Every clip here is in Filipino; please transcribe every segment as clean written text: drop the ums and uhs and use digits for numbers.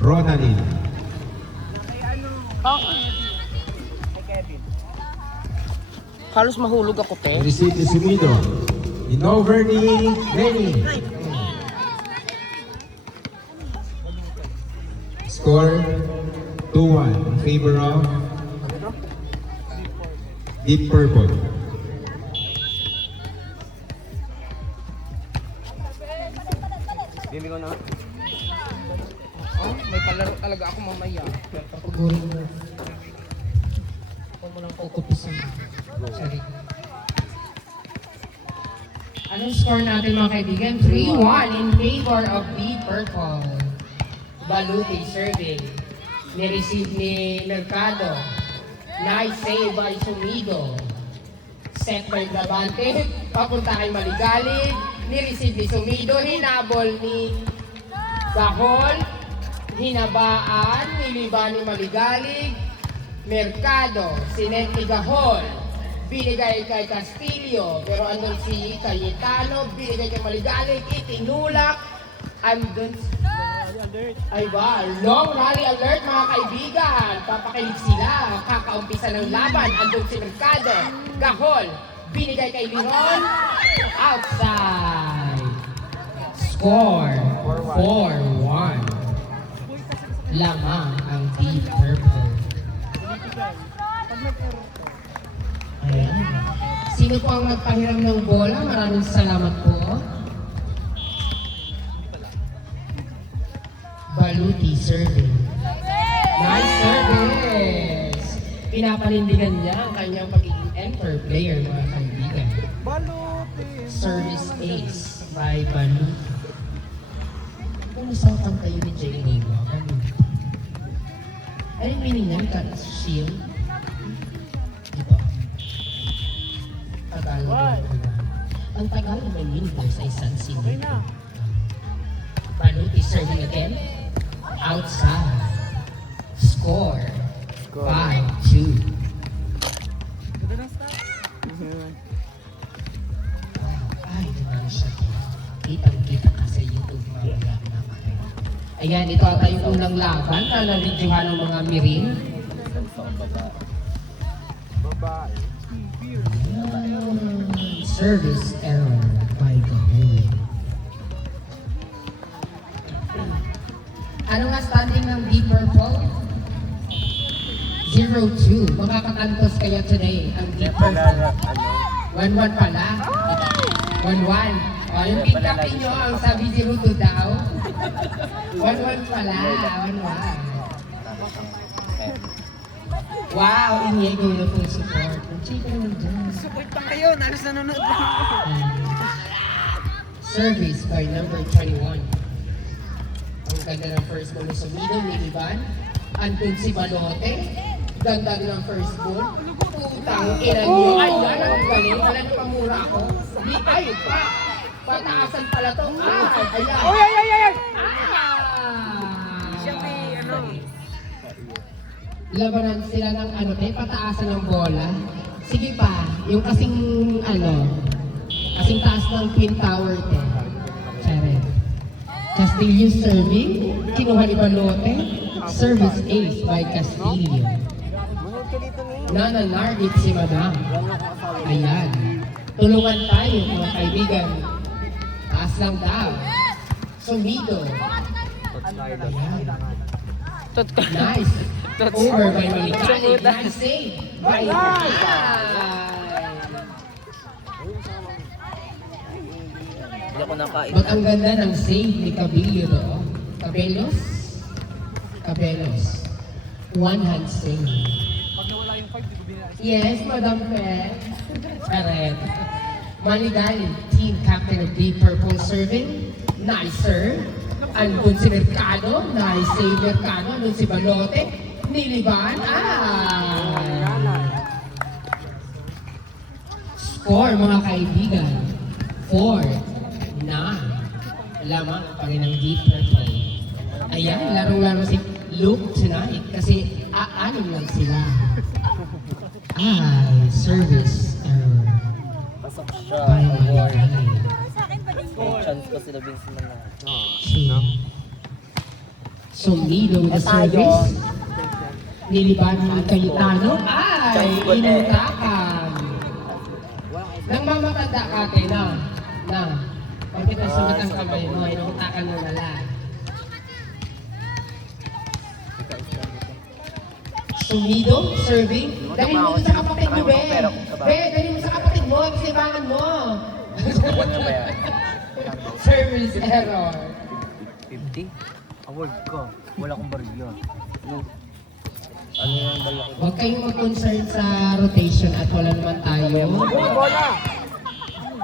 Ronaldin. Halos mahulog ako, te. Receive ni Sumido. In-over ni Lenny. Score 2-1 in favor of Deep Purple. Oh, may palaro talaga ako mamaya. Pagurin mo. Huwag mo lang kukupisan. Sorry. Anong score natin mga kaibigan? 3-1 in favor of the Purple. Baluti serving. Ni-receive ni Mercado. Nice save by Sumido. Set by Gravante. Papunta kay Maligalig. Ni-receive ni Sumido. Hinabol ni Gahol. Hinabaan. Niliba ni Maligalig. Mercado. Sinet ni Gahol. Binigay kay Castillo. Pero andun si Cayetano. Binigay kay Maligalig. Itinulak. Andun ay ba? Long rally alert mga kaibigan. Papakilig sila. Kakaumpisa ng laban. Andun si Mercado. Gahol. Binigay kay Liron. Outside. Score 4-1. Lamang ang Deep Purple. Ayan. Sino po ang magpahiram ng bola? Maraming salamat po. Baluti serving. Nice service! Pinapanindigan niya ang kanyang pagiging enter player, mga kaibigan. Service ace by Baluti. Kung isang kanta yun ni Jay Neva, Baluti. Ano yung meaning niya? Cut shield? Diba? Tagalog. Ang Tagalog may meaning sa isang sinito. Baluti serving again. Outside. Score 5-2. Ay, naman siya. Kitang-kita ka sa YouTube mamaya na kayo. Ayan, ito ata yung unang laban na naridyohan ng mga mirin. Service error by Gahol. Ano nga standing ng Deep Purple? 0-2. Makakatantos kaya today ang Deep Purple. 1-1 pala. 1-1. O, yung pick-upin nyo, ang sabi 0-2 daw. 1-1 pala. 1-1. Wow, Iniego na full support. Ang chika naman dyan. Support pa kayo. Nalos nanonood lang. Service by number 21. Ang ganda ng first ball sa middle, Niliban. Andun si Balote. Ganda ng first ball. Putang ina niyo. Ayan, ang galing. Wala na pamura ako. Di, ay, pa. Pataasan pala to. Ayan. Ay! Ah! Siyempre, ano? Labanan sila ng ano, pataasan ng bola. Sige pa, yung kasing taas ng Twin Tower, Charet. Castillo serving, kinuha ni Balote. Service ace by Castillo. Nananargit si Madam. Ayan. Tulungan tayo mga kaibigan. Taas lang daw. Sumido. Ayan. Nice. Over by Malikani. Nice save by Hindi ako nakain. Ba't ang ganda ng save ni Cabillo doon? Cabelos. One hand save. Yes, Madam Pe. Correct. Maligalig, team captain of the Purple serving. Nice serve. Andun si Mercado. Nice save Mercado. Andun si Balote. Niliban. Score mga kaibigan. 4-9. Lamang pa rin ang Deep Purple. Ayan, larong-laro si Luke tonight kasi aanim lang sila. Ay, service error. Pasok siya. By Maligalig. May chance ko sila Vince man na. Sumido with the service. Niliban ng Cayetano. Ay, inutakan. Nang mamatanda ka kayo na. Pagkita sumat ang kamay mo, inutakan mo na lang. Sumido, serving. Dahil mo sa kapatid mo, Be. Be, dahil mo sa kapatid mo, kasibangan mo. Service error. 50? Award ko. Wala akong baril. Ano yung bala ko? Huwag kayong mag-concern sa rotation at wala naman tayo.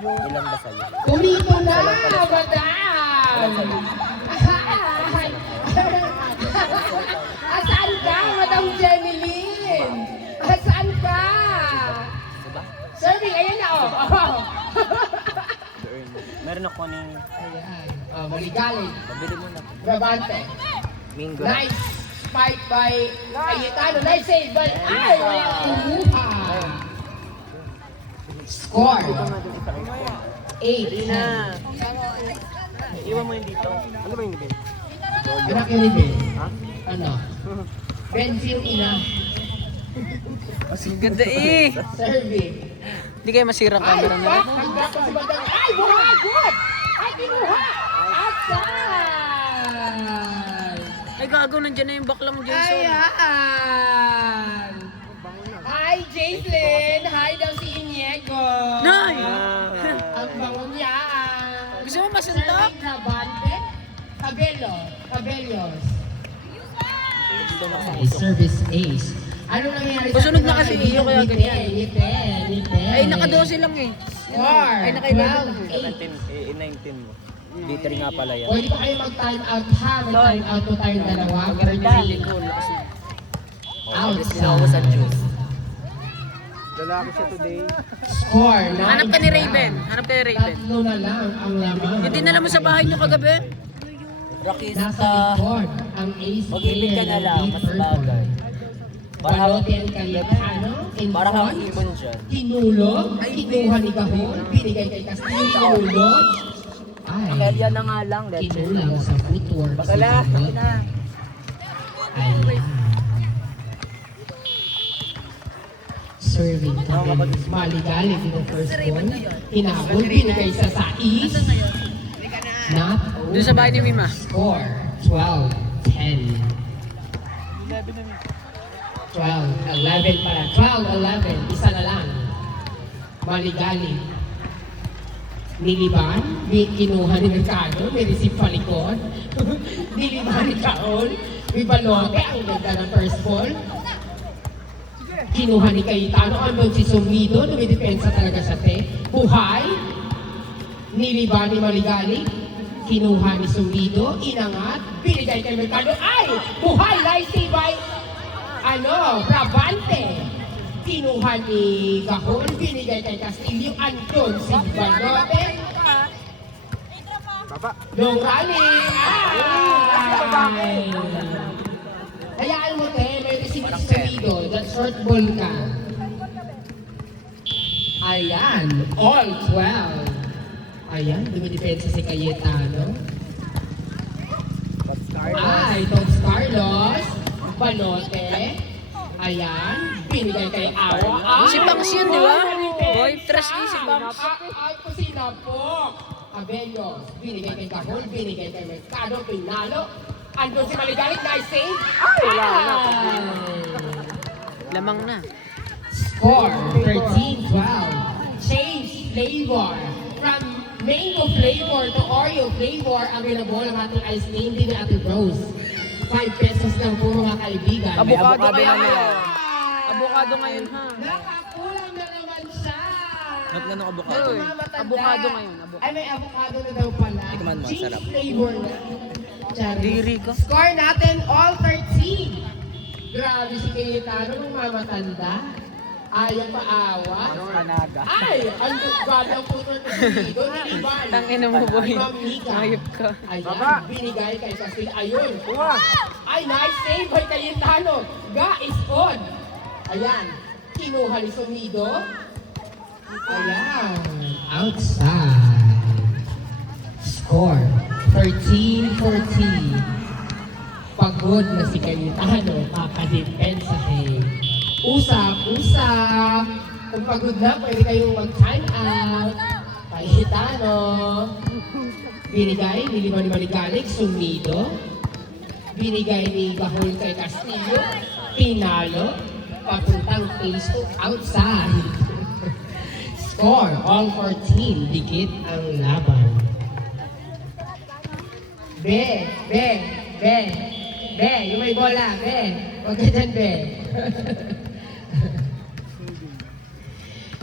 Ilang ba sa'yo? Kumito na, madam! Ay! Asaan ka, Madam Jeneline? Asaan ka? Diba? Serving, ayan na, oh! Meron ako ng Ayan. Oh, maligalig. pabili mo na. Brabante. Mingo. Nice fight by Cayetano. Nice save, but ay, walang kumuha. Score. 8. Iwan mo yun dito. Ano ba yung bin? Anak yun ni Ben. Ha? Ano? Benzin ina. Mas ganda eh. Serving. Hindi kayo masira ang Ay, camera na. pak! Ang gapa si Madang. Ay, buha! Good! Ay, kinuha! Asal! Ay gago, nandiyan na yung baklang Jason. Ayan! Hi, Jason! Hi daw si Iniego! Nay! Ang bango niya! Gusto mo masuntok? Serving Trabante? Cabellos. Ay, service ace. Ano nangyari Susunod na mga kasi kaibigan? iyo, kaya ganyan. Ngiti. Ay, naka-12 lang eh. Score. Ay, naka-11. 12-8. 19 mo. Dito nga pala yan. Pwede pa kayo mag-time out ha? Mag-time out po tayong dalawa. Dali ko. Outside. sa juice. Lalaki siya today. Score. Hanap ka ni Raven. Hanap ka ni Raven. Tatlo na lang ang laman. Yung dinala mo sa bahay niyo kagabi? Nasa Rockista. likod ang ace Mag-ibig ka na player lang, ng mas Deep Purple. bagay. Balote ang Cayetano. In Para kang front. ibon dyan. Tinulog. Kinuha ni Gahon. Binigay kay Castillo. Tinulog. Ay. Amelia na nga lang. Kinulang sa footwork. Bakala. Ayan. Serving kami. Maligalig yung first ball. Hinabol. Binigay sa sais. Not Doon sa bahay ni Mima. Score 12-10. 12-11 para. 12-11. Isa na lang. Maligalig. Niliban. Kinuha ni Mercado. May receive palikod. Niliban ni Kaon. May balote. Ang ganda ng first ball. Kinuha ni Cayetano. Andun si Sumido. Dumidepensa talaga sa te. Buhay. Niliban ni Maligalig. Kinuha ni Sumido, inangat, binigay kay Mercado. Ay! Buhay! Nice save by, Brabante. Kinuha ni Gahon, binigay kay Castillo. Andun si Balote. Baba. Long rally! Ay! Hayaan mo, te. May receive si Sumido. That short ball ka. Ayan. All 12. Ayan, dumidepensa si Cayetano. Ay, Tots Carlos. Balote. Ayan, binigay kay Awa. Si Bangs yun, di ba? Boy, trash eh, si Bangs. Ay, kusina po. Abellos, binigay kay Gahol, binigay kay Mercado, pinalo. Andun si Maligalig, nice save. Ay, wala na. Lamang na. Score, 13-12. Change flavor. From mango flavor to Oreo flavor, available ang ating ice cream din at Rose. 5 pesos lang po mga kaibigan. Avocado May kaya avocado. ngayon. Avocado ngayon ha. Nakakulang na naman siya. Ba't ganun avocado? Ito mga matanda. Avocado ngayon, avocado. Ay, may avocado na daw pala. Tikman mo, Cheese sarap. flavor na. Charis. Diri ka. Score natin all 13. Grabe si Cayetano ng mga matanda. Ayaw maawa. Canada. Ay! Ang grabe ang puto ng dito. Niliban. Tangina mo, boy. Ma'am Mika. Ayop ka. Ayan, binigay kay Castillo. Ayun. Kuha. Ay, nice save by Cayetano. Ga is on. Ayan. Kinuha ni Sumido. Ayan. Outside. Score. 13-14. Pag pagod na si Cayetano, kakadepensa eh. Usap! Kung pagod na, pwede kayong mag-time out. Cayetano. Binigay ni Limon Maligalik, sumido. Binigay ni Gahol kay Castillo, pinalo. Papuntang face to outside. Score, all 14, dikit ang laban. Be, yung may bola, Huwag ka dyan,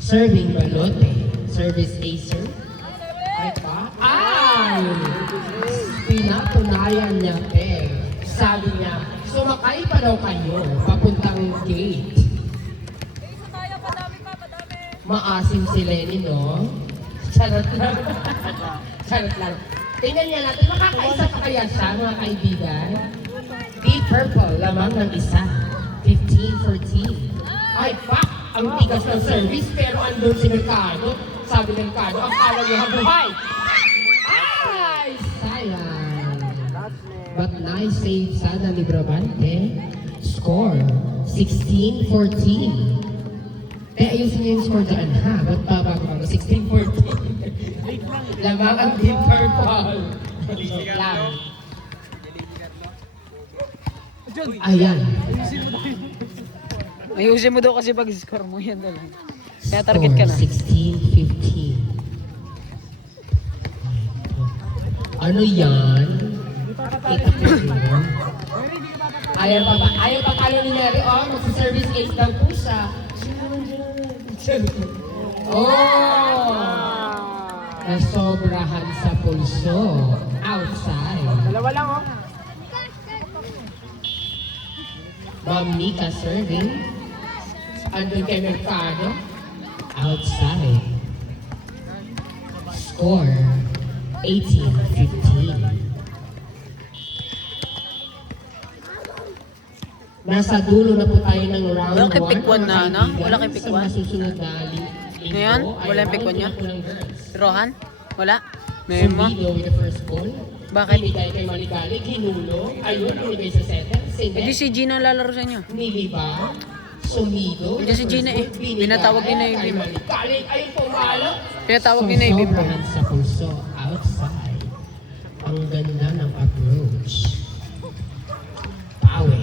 Serving Balote, service acer. Ay pa? Ay! Pinatunayan niya, Sabi niya, sumakay pa daw kayo, papuntang gate. Maasim si Lenny, no? Charot lang. Charot lang. Tingnan niya natin, makakaisa pa kaya siya, mga kaibigan? Deep Purple, lamang ng isa. 15-14. Ay, fuck! Ang tigas ng service, pero andun si Mercado. Sabi ng Mercado, akala niya buhay. Ay, sayang. But nice save sana ni Brabante. Score, 16-14. Ayusin niyo yung score dyan, ha? Ba't bago 16-14? Lamang ang Deep Purple. Lang. Ayan. Ayusin mo daw kasi pag-score mo yan na lang. Kaya target ka na. 16-15. Ano yan? Kita ko yun. Ayaw pa talo ni Mary. Oh, magsa-service 8 lang po siya. Oh! Nasobrahan sa pulso. Outside. Dalawa lang oh. Ma'am Nika serving. Andun kay Mercado. Outside. Score 18-15. Nasa dulo na po tayo ng round 1. Wala kay pick one na, no? Wala kay pick Sa one? masusunod na linggo. Ngayon? Wala yung pick one niya? Rohan? Wala? May Memo? Sumido with the first ball. Bakit? Binigay kay Maligalig, hinulong. Ayun, binigay sa center. Hindi Sinnet, si Gina ang lalaro sa inyo. niliba. Sumido. Hindi si Gina eh. Pinatawag ni Navy Kay mo. Maligalig, ayun pumalo. Pinatawag ni Navy mo. Sosobrahan sa pulso. Outside. Ang ganda ng approach. Pawe.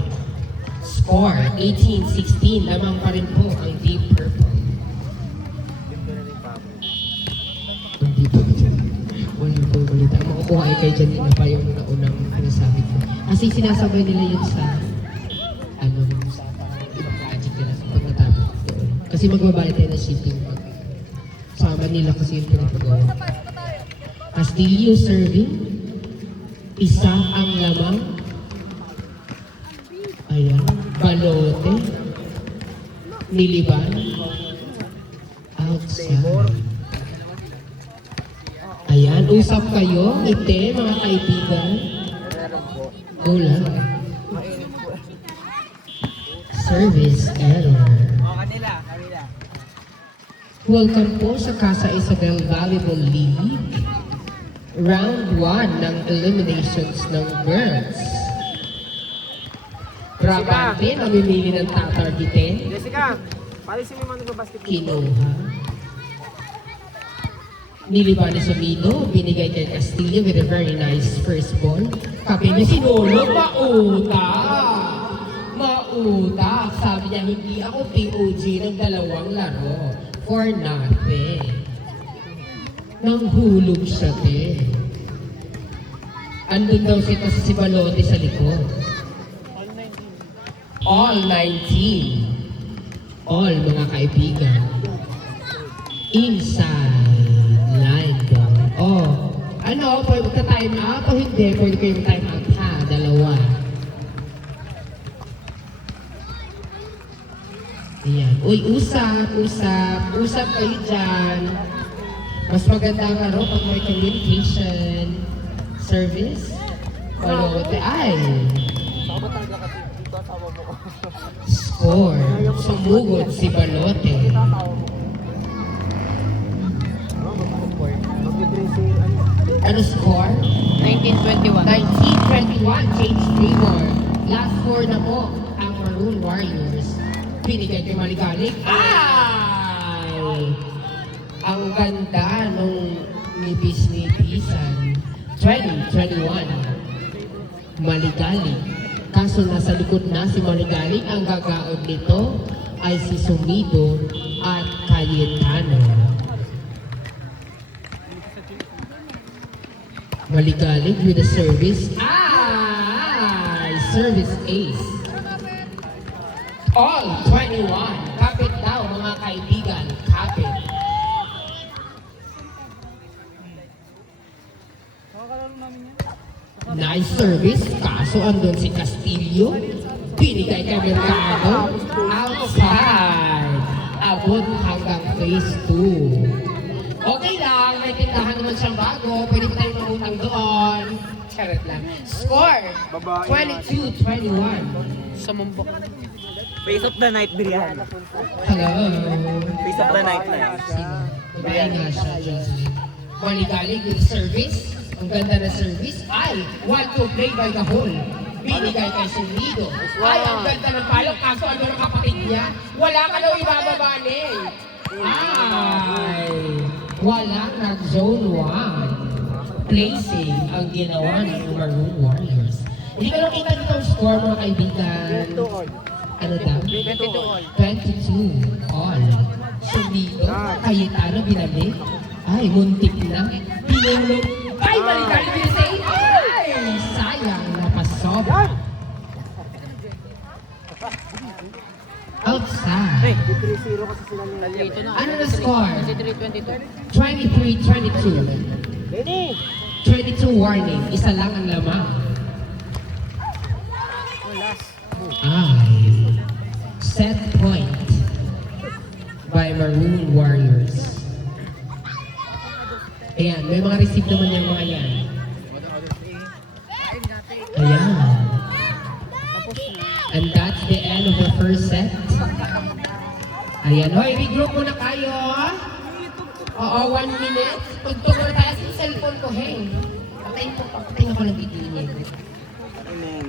Score 18-16. Lamang pa rin po ang Deep Purple. Hindi po dyan. Wala po balita. Makukuha ay kay Janina pa yung naunang sinasabi ko. Kasi sinasabay nila yun sa sa ibang project nila pag natapos doon. Kasi magbabayad tayo ng shipping pag sa Manila kasi yung pinapagawa. Castillo serving. Isa ang lamang. Ayan. Balote. Niliban. Outside. Ayan, usap kayo, ngiti, mga kaibigan. Go lang. Service error. Welcome po sa Casa Isabel Volleyball League. Round 1 ng eliminations ng girls. Brabante, namimili ng tatargetin. Jessica, palisin mo yung mga nagbabasketball. Kinuha. Niliban ni Sumido, binigay kay Castillo with a very nice first ball. Kape ni Sinulog, mautak. Sabi niya, hindi ako POG ng dalawang laro. For nothing. Nanghulog siya, Andun daw si Balote sa likod. All 19. All mga kaibigan. Inside line ball. Oh, ano, pwede ka time out o hindi? Pwede kayong time out ha, dalawa. Ayan. Uy, usap kayo dyan. Mas maganda nga ro pag may communication. Service. Balote. Ay! Score. Sumugod si Balote. Ano score? 1921. 1921, James Trevor. score na po ang Maroon Warriors. Binigay kay Maligalig. Ay! Ang ganda nung nipis-nipisan. 20-21. Maligalig. Kaso nasa likod na si Maligalig. Ang gagaod nito ay si Sumido at Cayetano. Maligalig with the service. Ay! Service ace. All 21. Kapit daw mga kaibigan. Kapit. Nice service. Kaso andun si Castillo. Binigay kay Mercado. Outside. Abot hanggang phase 2. Okay lang. May tindahan naman siyang bago. Pwede pa tayong mangutang doon. Charot lang. Score. 22-21. Sa mumbok. Face of the night biryani. Hello. Face of the night live. Babae nga siya, Jocelyn. Maligalig with service. Ang ganda na service. Ay, want to play by the hole. Binigay kay Sumido. Ay, ang ganda ng palok. Kaso ano ng kapatid niya? Wala ka daw ibababali. Ay, walang nag-zone 1. Placing ang ginawa ng Maroon Warriors. Hindi ka nakita dito ang score mga kaibigan. Ano daw? 22 all. Sumido, Cayetano binalik. Ay, muntik na. Pinulog. Ay, Maligalig binasay. Ay, sayang napasob. Outside. Dito na. Ano na score? 23-22. 23-22. 22 warning. Isa lang ang lamang. Ay. Set point by Maroon Warriors. Ayan, may mga receive naman yung mga yan. Ayan. And that's the end of the first set. Ayan, hoy, regroup muna kayo. Oo, 1 minute. Tugtog na tayo sa cellphone ko, hey. Patayin ako ng video niya. Amen.